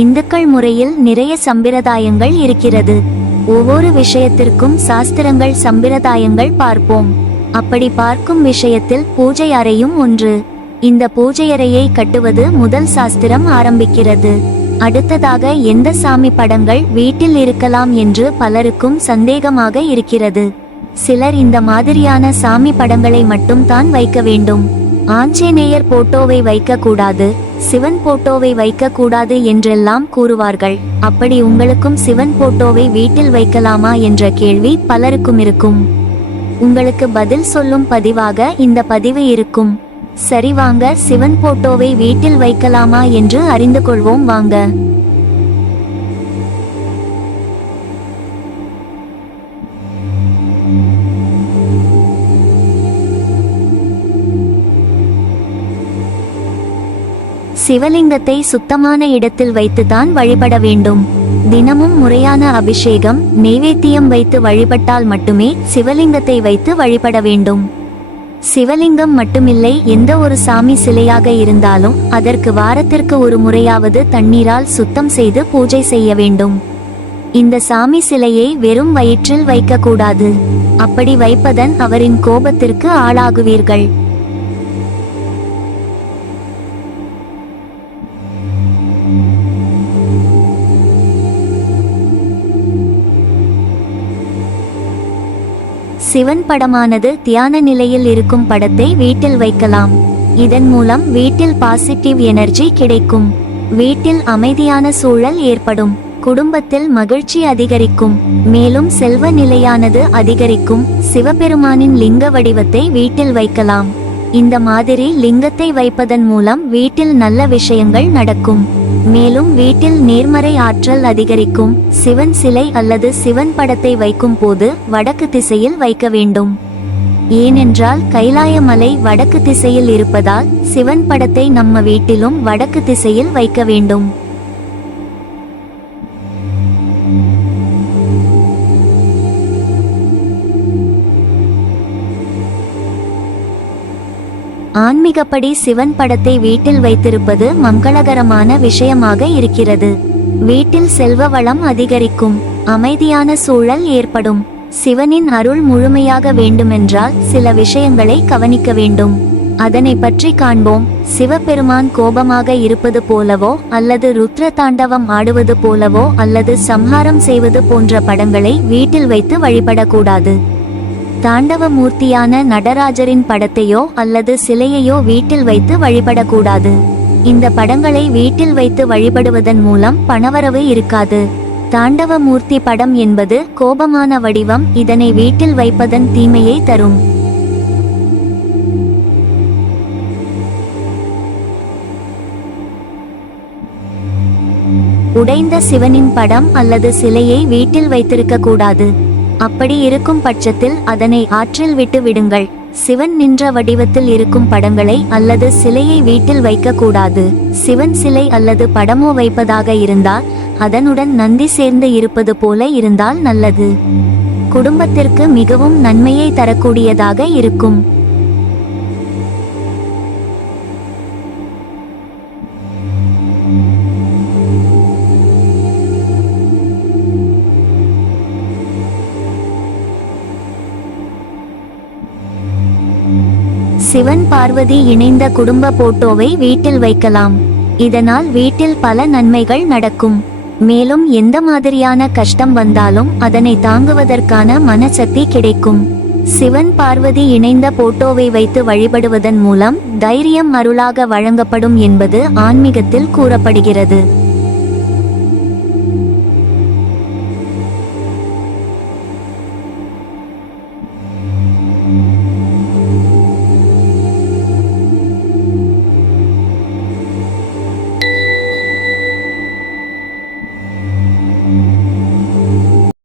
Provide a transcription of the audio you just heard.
இந்துக்கள் முறையில் நிறைய சம்பிரதாயங்கள் இருக்கிறது. ஒவ்வொரு விஷயத்திற்கும் சாஸ்திரங்கள் சம்பிரதாயங்கள் பார்ப்போம். அப்படி பார்க்கும் விஷயத்தில் பூஜை அறையும் ஒன்று. இந்த பூஜையறையை கட்டுவது முதல் சாஸ்திரம் ஆரம்பிக்கிறது. அடுத்ததாக எந்த சாமி படங்கள் வீட்டில் இருக்கலாம் என்று பலருக்கும் சந்தேகமாக இருக்கிறது. சிலர் இந்த மாதிரியான சாமி படங்களை மட்டும் தான் வைக்க வேண்டும். ஆஞ்சநேயர் போட்டோவை வைக்க கூடாது சிவன் போட்டோவை வைக்க கூடாது என்றெல்லாம் கூறுவார்கள். அப்படி உங்களுக்கும் சிவன் போட்டோவை வீட்டில் வைக்கலாமா என்ற கேள்வி பலருக்கும் இருக்கும் உங்களுக்கு பதில் சொல்லும் பதிவாக இந்த பதிவு இருக்கும். சரி வாங்க சிவன் போட்டோவை வீட்டில் வைக்கலாமா என்று அறிந்து கொள்வோம் வாங்க. சிவலிங்கத்தை சுத்தமான இடத்தில் வைத்துதான் வழிபட வேண்டும். தினமும் முறையான அபிஷேகம் நெய்வேத்தியம் வைத்து வழிபட்டால் மட்டுமே சிவலிங்கத்தை வைத்து வழிபட வேண்டும். சிவலிங்கம் மட்டுமில்லை எந்த ஒரு சாமி சிலையாக இருந்தாலும் அதற்கு வாரத்திற்கு ஒரு முறையாவது தண்ணீரால் சுத்தம் செய்து பூஜை செய்ய வேண்டும். இந்த சாமி சிலையை வெறும் வயிற்றில் வைக்கக்கூடாது. அப்படி வைப்பதன் அவரின் கோபத்திற்கு ஆளாகுவீர்கள். சிவன் படமானது தியான நிலையில் இருக்கும் படத்தை வீட்டில் வைக்கலாம். இதன் மூலம் வீட்டில் பாசிட்டிவ் எனர்ஜி கிடைக்கும். வீட்டில் அமைதியான சூழல் ஏற்படும். குடும்பத்தில் மகிழ்ச்சி அதிகரிக்கும். மேலும் செல்வ நிலையானது அதிகரிக்கும். சிவபெருமானின் லிங்க வடிவத்தை வீட்டில் வைக்கலாம். இந்த மாதிரி லிங்கத்தை வைப்பதன் மூலம் வீட்டில் நல்ல விஷயங்கள் நடக்கும். மேலும் வீட்டில் நேர்மறை ஆற்றல் அதிகரிக்கும். சிவன் சிலை அல்லது சிவன் படத்தை வைக்கும் போது வடக்கு திசையில் வைக்க வேண்டும். ஏனென்றால் கைலாயமலை வடக்கு திசையில் இருப்பதால் சிவன் படத்தை நம்ம வீட்டிலும் வடக்கு திசையில் வைக்க வேண்டும். ஆன்மீகப்படி சிவன் படத்தை வீட்டில் வைத்திருப்பது மங்களகரமான விஷயமாக இருக்கிறது. வீட்டில் செல்வ வளம் அதிகரிக்கும் அமைதியான சூழல் ஏற்படும். சிவனின் அருள் முழுமையாக வேண்டுமென்றால் சில விஷயங்களை கவனிக்க வேண்டும். அதனை பற்றி காண்போம். சிவபெருமான் கோபமாக இருப்பது போலவோ அல்லது ருத்ர தாண்டவம் ஆடுவது போலவோ அல்லது சம்ஹாரம் செய்வது போன்ற படங்களை வீட்டில் வைத்து வழிபடக்கூடாது. தாண்டவ மூர்த்தியான நடராஜரின் படத்தையோ அல்லது சிலையையோ வீட்டில் வைத்து வழிபடக்கூடாது. இந்த படங்களை வீட்டில் வைத்து வழிபடுவதன் மூலம் பணவரவு இருக்காது. தாண்டவ மூர்த்தி படம் என்பது கோபமான வடிவம் இதனை வீட்டில் வைப்பதன் தீமையை தரும். உடைந்த சிவனின் படம் அல்லது சிலையை வீட்டில் வைத்திருக்க கூடாது அப்படி இருக்கும் பட்சத்தில் அதனை ஆற்றில் விட்டு விடுங்கள். சிவன் நின்ற வடிவத்தில் இருக்கும் படங்களை அல்லது சிலையை வீட்டில் வைக்கக்கூடாது. சிவன் சிலை அல்லது படமோ வைப்பதாக இருந்தால் அதனுடன் நந்தி சேர்ந்து இருப்பது போல இருந்தால் நல்லது. குடும்பத்திற்கு மிகவும் நன்மையை தரக்கூடியதாக இருக்கும். சிவன் பார்வதி இணைந்த குடும்ப போட்டோவை வீட்டில் வைக்கலாம். இதனால் வீட்டில் பல நன்மைகள் நடக்கும். மேலும் எந்த மாதிரியான கஷ்டம் வந்தாலும் அதனை தாங்குவதற்கான மனசக்தி கிடைக்கும். சிவன் பார்வதி இணைந்த போட்டோவை வைத்து வழிபடுவதன் மூலம் தைரியம் அருளாக வழங்கப்படும் என்பது ஆன்மீகத்தில் கூறப்படுகிறது.